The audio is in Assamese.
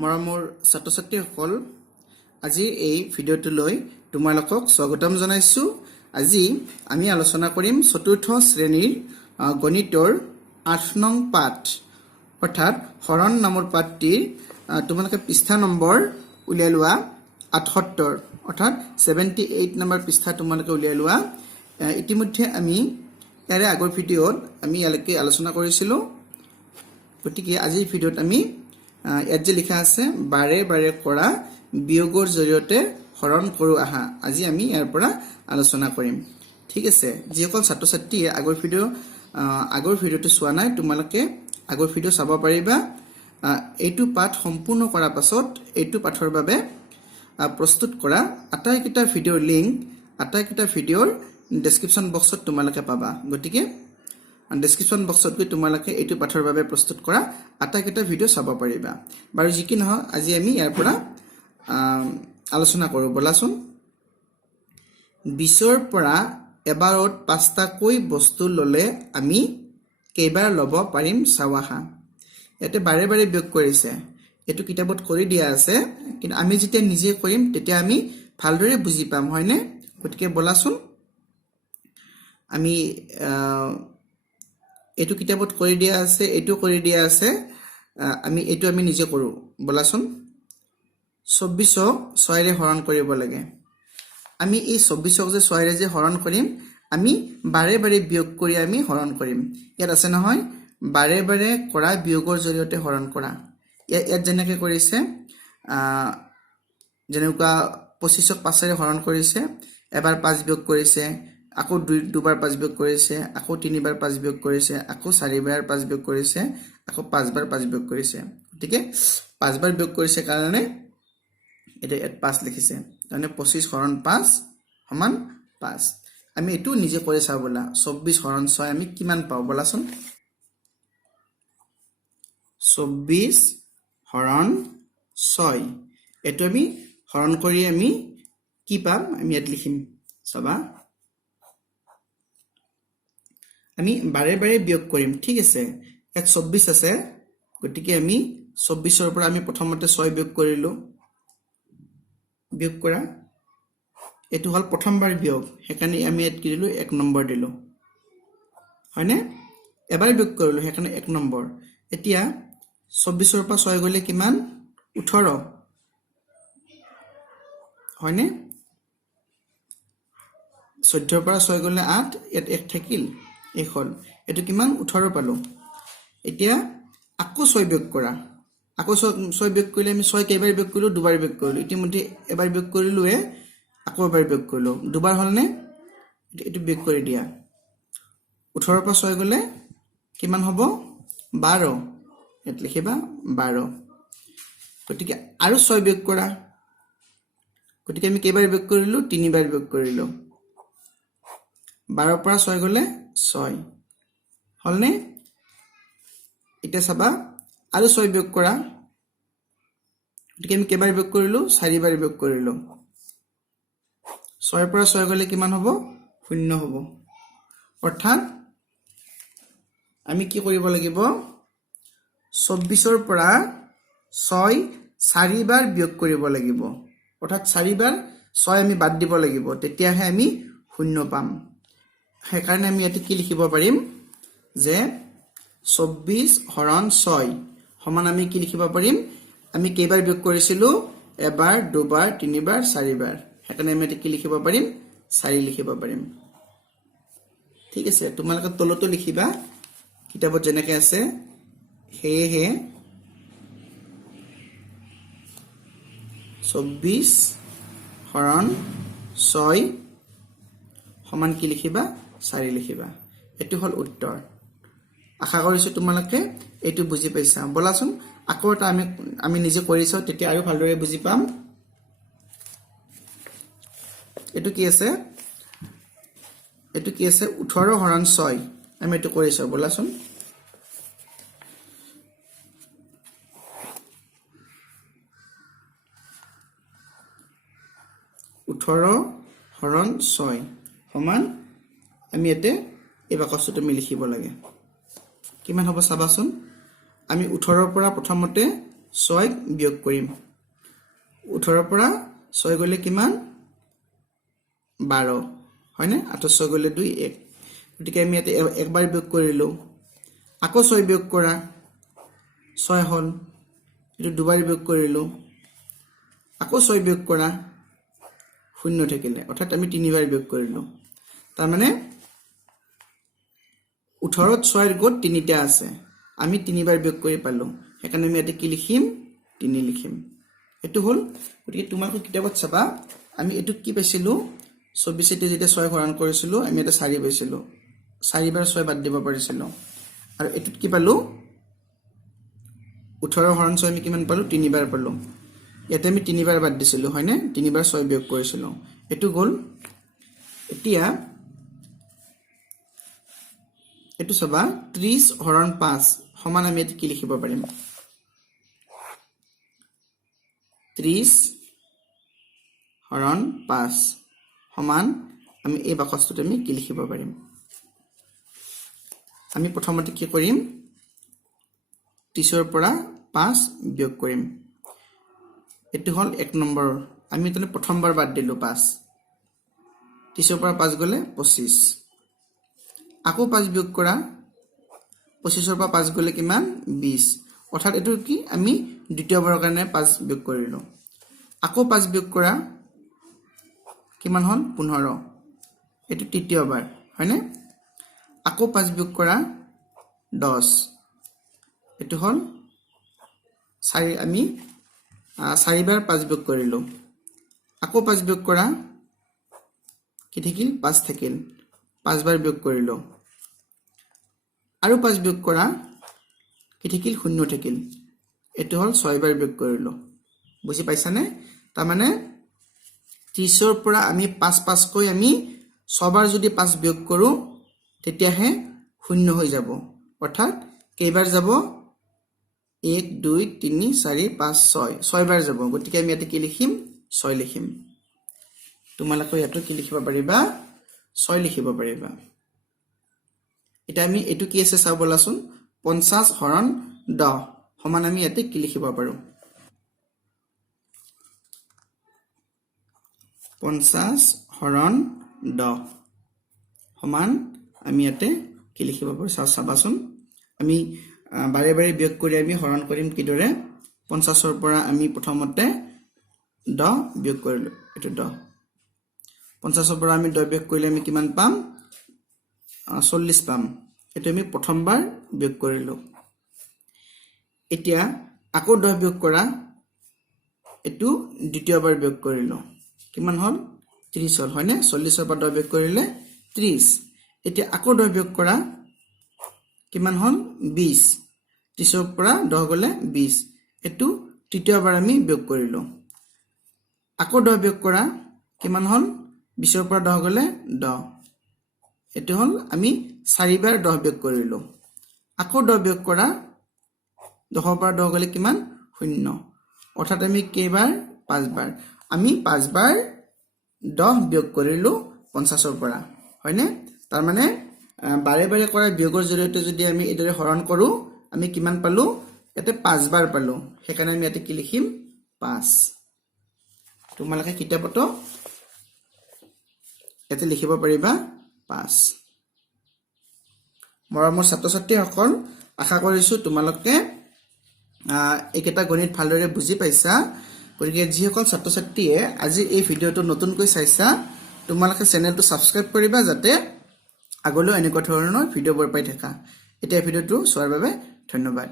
মৰমৰ ছাত্ৰ-ছাত্ৰীসকল আজিৰ এই ভিডিঅ'টোলৈ তোমালোকক স্বাগতম জনাইছো। আজি আমি আলোচনা কৰিম চতুৰ্থ শ্ৰেণীৰ গণিতৰ ৮ নং পাঠ অৰ্থাৎ হৰণ নামৰ পাঠটিৰ তোমালোকে পৃষ্ঠা নম্বৰ উলিয়াই লোৱা ৭৮ অৰ্থাৎ 78 নম্বৰ পৃষ্ঠা তোমালোকে উলিয়াই লোৱা। ইতিমধ্যে আমি ইয়াৰে আগৰ ভিডিঅ'ত আমি ইয়ালৈকে আলোচনা কৰিছিলোঁ। গতিকে আজিৰ ভিডিঅ'ত আমি ইয়াত যে লিখা আছে বাৰে বাৰে কৰা বিয়োগৰ জৰিয়তে হৰণ কৰো আহা, আজি আমি ইয়াৰ পৰা আলোচনা কৰিম। ঠিক আছে, যিসকল ছাত্ৰ ছাত্ৰী আগৰ ভিডিঅ'টো চোৱা নাই তোমালোকে আগৰ ভিডিঅ' চাব পাৰিবা। এইটো পাঠ সম্পূৰ্ণ কৰাৰ পাছত এইটো পাঠৰ বাবে প্ৰস্তুত কৰা আটাইকেইটা ভিডিঅ'ৰ লিংক আটাইকেইটা ভিডিঅ'ৰ ডেছক্ৰিপশ্যন বক্সত তোমালোকে পাবা। গতিকে ডেছক্ৰিপশ্যন বক্সত গৈ তোমালোকে এইটো পাঠৰ বাবে প্ৰস্তুত কৰা আটাইকেইটা ভিডিঅ' চাব পাৰিবা। বাৰু যি কি নহওক আজি আমি ইয়াৰ পৰা আলোচনা কৰোঁ বলাচোন। ২০ৰ পৰা এবাৰত ৫টাকৈ বস্তু ল'লে আমি কেইবাৰ ল'ব পাৰিম চাওঁ আহা। ইয়াতে বাৰে বাৰে বিয়োগ কৰিছে, এইটো কিতাপত কৰি দিয়া আছে, কিন্তু আমি যেতিয়া নিজে কৰিম তেতিয়া আমি ভালদৰে বুজি পাম, হয়নে? গতিকে বলাচোন আমি এইটো কিতাপত কৰি দিয়া আছে, এইটো কৰি দিয়া আছে, এইটো আমি নিজে কৰোঁ বলাচোন। ২৪ক ৬ৰে হৰণ কৰিব লাগে। আমি এই ২৪ক যে ৬ৰে যে হৰণ কৰিম, আমি বাৰে বাৰে বিয়োগ কৰি আমি হৰণ কৰিম। ইয়াত আছে নহয় বাৰে বাৰে কৰা বিয়োগৰ জৰিয়তে হৰণ কৰা। ইয়াত যেনেকৈ কৰিছে, যেনেকুৱা ২৫ক ৫ৰে হৰণ কৰিছে, এবাৰ ৫ বিয়োগ কৰিছে, আকৌ দুবাৰ ৫ বিয়োগ কৰিছে, আকৌ ৩বাৰ ৫ বিয়োগ কৰিছে, আকৌ ৪বাৰ ৫ বিয়োগ কৰিছে, আকৌ ৫বাৰ ৫ বিয়োগ কৰিছে। গতিকে ৫বাৰ বিয়োগ কৰিছে কাৰণে এতিয়া ইয়াত ৫ লিখিছে, তাৰমানে ২৫ হৰণ ৫ সমান ৫। আমি এইটো নিজে কৰি চাওঁ ব'লা। ২৪ হৰণ ৬ আমি কিমান পাওঁ বলাচোন। ২৪ হৰণ ৬ এইটো আমি হৰণ কৰি আমি কি পাম আমি ইয়াত লিখিম চাবা। আমি বাৰে বাৰে বিয়োগ কৰিম, ঠিক আছে। ইয়াত ২৪ আছে, গতিকে আমি ২৪ৰ পৰা আমি প্ৰথমতে ৬ বিয়োগ কৰিলোঁ। বিয়োগ কৰা এইটো হ'ল প্ৰথমবাৰ বিয়োগ, সেইকাৰণে আমি ইয়াত কি দিলোঁ ১ নম্বৰ দিলোঁ, হয়নে? এবাৰ বিয়োগ কৰিলোঁ সেইকাৰণে ১ নম্বৰ। এতিয়া ২৪ৰ পৰা ৬ গ'লে কিমান? ১৮, হয়নে? ১৪ৰ পৰা ৬ গ'লে ৮, ইয়াত ১ থাকিল, ১ হ'ল। এইটো কিমান? ১৮ পালোঁ। এতিয়া আকৌ ৬ বিয়োগ কৰা, আকৌ ৬ বিয়োগ কৰিলে আমি ৬ কেইবাৰ বিয়োগ কৰিলোঁ? দুবাৰ বিয়োগ কৰিলোঁ। ইতিমধ্যে এবাৰ বিয়োগ কৰিলোঁৱে, আকৌ এবাৰ বিয়োগ কৰিলোঁ, দুবাৰ হ'লনে? এইটো বিয়োগ কৰি দিয়া। ১৮ৰ পৰা ৬ গ'লে কিমান হ'ব? ১২, ইয়াত লিখিবা ১২। গতিকে আৰু ৬ বিয়োগ কৰা, গতিকে আমি কেইবাৰ বিয়োগ কৰিলোঁ? ৩বাৰ বিয়োগ কৰিলোঁ। ১২ৰ পৰা ৬ গ'লে ৬ হ'লনে? এতিয়া চাবা আৰু ৬ বিয়োগ কৰা, গতিকে আমি কেইবাৰ বিয়োগ কৰিলোঁ? ৪বাৰ বিয়োগ কৰিলোঁ। ৬ৰ পৰা ৬ গ'লে কিমান হ'ব? ০ হ'ব। অৰ্থাৎ আমি কি কৰিব লাগিব? ২৪ৰ পৰা ৬ ৪বাৰ বিয়োগ কৰিব লাগিব, অৰ্থাৎ ৪বাৰ ৬ আমি বাদ দিব লাগিব, তেতিয়াহে আমি ০ পাম। সেইকাৰণে আমি ইয়াতে কি লিখিব পাৰিম যে ২৪ হৰণ ৬ সমান আমি কি লিখিব পাৰিম? আমি কেইবাৰ বিয়োগ কৰিছিলোঁ? এবাৰ, দুবাৰ, ৩বাৰ, ৪বাৰ। সেইকাৰণে আমি ইয়াতে কি লিখিব পাৰিম? ৪ লিখিব পাৰিম। ঠিক আছে, তোমালোকে তলতো লিখিবা কিতাপত যেনেকৈ আছে। সেয়েহে ২৪ হৰণ ৬ সমান কি লিখিবা? ৪ লিখিবা। এইটো হ'ল উত্তৰ। আশা কৰিছোঁ তোমালোকে এইটো বুজি পাইছা। বলাচোন আকৌ এটা আমি নিজে কৰি চাওঁ, তেতিয়া আৰু ভালদৰে বুজি পাম। এইটো কি আছে? ১৮ হৰণ ৬ আমি এইটো কৰি চাওঁ বলাচোন। ওঠৰ হৰণ ৬ সমান আমি ইয়াতে এই বাকচটোত আমি লিখিব লাগে। কিমান হ'ব চাবাচোন। আমি ১৮ৰ পৰা প্ৰথমতে 6 বিয়োগ কৰিম 18 পৰা 6 গলে কিমান 12 হয়নে 8 6 গলে 2 1 গতিকে আমি ইয়াতে একবাৰ বিয়োগ কৰিলো আকৌ 6 বিয়োগ কৰা 6 হল এটো দুবাৰ বিয়োগ কৰিলো আকৌ 6 বিয়োগ কৰা শূন্য থাকিলে অৰ্থাৎ আমি তিনিবাৰ বিয়োগ কৰিলো তাৰ মানে 18 ত 6 ৰ গত তিনিটা আছে আমি তিনিবাৰ বিয়োগ কৰি পালো সেইকাৰণে আমি ইয়াতে কি লিখিম 3 লিখিম এটো হল গতিকে তোমালোকে কিতাপত চাবা আমি এটো কি পাইছিলো 24 তে যেতে 6 হৰণ কৰিছিলো আমি এটা 4 পাইছিলো 4 বাৰ 6 বাদ দিব পাৰিছিলো আৰু এটোত কি পালো 18 হৰণ 6 আমি কিমান পালো 3 বাৰ পালো ইয়াতে আমি 3 বাৰ বাদ দিছিলো হয়নে 3 বাৰ 6 বিয়োগ কৰিছিলো এটো গল এতিয়া এটো সবা 30 হৰণ 5 সমান আমি এটো কি লিখিব পাৰিম 30 হৰণ 5 সমান আমি এই বাকসটোত আমি কি লিখিব পাৰিম আমি প্ৰথমতে কি কৰিম 30 ৰ পৰা 5 বিয়োগ কৰিম এটো হল 1 নম্বৰ আমি তনে প্ৰথমবাৰ বাদ দিলো 5 30 ৰ পৰা 5 গলে 25 আকৌ 5 বিয়োগ কৰা 25 ৰ পৰা 5 গলে কিমান 20 অৰ্থাৎ এটো কি আমি দ্বিতীয়বাৰৰ কাৰণে 5 বিয়োগ কৰিলো আকৌ 5 বিয়োগ কৰা কিমান হল 15 এটো তৃতীয়বাৰ হয়নে আকৌ 5 বিয়োগ কৰা 10 এটো হল 4 আমি 4 বাৰ 5 বিয়োগ কৰিলো আকৌ 5 বিয়োগ কৰা কি থাকিল 5 থাকিল 5 বাৰ বিয়োগ কৰিলো আৰু 5 বিয়োগ কৰা কি থাকিল 0 থাকিল এটো হল 6 বাৰ বিয়োগ কৰিলো বুজি পাইছানে তাৰ মানে 30 ৰ পৰা আমি 5 5 কৈ আমি 6 বাৰ যদি 5 বিয়োগ কৰো তেতিয়াহে 0 হৈ যাব অৰ্থাৎ কেইবাৰ যাব 1 2 3 4 5 6 6 বাৰ যাব গতিকে আমি ইয়াতে কি লিখিম 6 লিখিম তোমালোকে ইয়াতে কি লিখিব পাৰিবা 6 লিখিব পাৰিবা এটা আমি এটো কি আছে চাও বলাচোন 50 হৰণ 10 সমান আমি ইয়াতে কি লিখিব পাৰো 50 হৰণ 10 সমান আমি ইয়াতে কি লিখিব পাৰো চাবাচোন আমি বাৰে বাৰে বিয়োগ কৰি আমি হৰণ কৰিম কিদৰে 50 ৰ পৰা আমি প্ৰথমতে 10 বিয়োগ কৰিলো এটো 10 50 ৰ পৰা আমি 10 বিয়োগ কৰিলে আমি কিমান পাম 40 পাম এটো আমি প্ৰথমবাৰ বিয়োগ কৰিলো এতিয়া আকৌ 10 বিয়োগ কৰা এটো দ্বিতীয়বাৰ বিয়োগ কৰিলো কিমান হল 30 হল হয়নে 40 ৰ পৰা 10 বিয়োগ কৰিলে 30 এতিয়া আকৌ 10 বিয়োগ কৰা কিমান হল 20 30 ৰ পৰা 10 গলে 20 এটো তৃতীয়বাৰ আমি বিয়োগ কৰিলো আকৌ 10 বিয়োগ কৰা কিমান হল 20 ৰ পৰা 10 গলে 10 এটো হল আমি 4 বাৰ 10 বিয়োগ কৰিলো আকৌ 10 বিয়োগ কৰা 10 ৰ পৰা 10 গলে কিমান 0 অৰ্থাৎ আমি কেইবাৰ 5 বাৰ আমি 5 বাৰ 10 বিয়োগ কৰিলো 50 ৰ পৰা হয়নে তাৰ মানে বাৰে বাৰে কৰা বিয়োগৰ জৰিয়তে যদি আমি এদৰে হৰণ কৰো আমি কিমান পালো এতে 5 বাৰ পালো সেইকাৰণে আমি ইয়াতে কি লিখিম 5 তোমালোকে কিতাপত এতে লিখিব পাৰিবা 5 মৰমৰ ছাত্ৰ ছাত্ৰীসকল আশা কৰিছো তোমালোকে এইকেটা গণিত ভালদৰে বুজি পাইছা গতিকে যিসকল ছাত্ৰ ছাত্ৰীয়ে আজি এই ভিডিওটো নতুনকৈ চাইছা তোমালোকে চেনেলটো সাবস্ক্ৰাইব কৰিবা যাতে আগলৈ এনেকুৱা ধৰণৰ ভিডিওবোৰ পাই থাকা এতিয়া ভিডিওটো চোৱাৰ বাবে ধন্যবাদ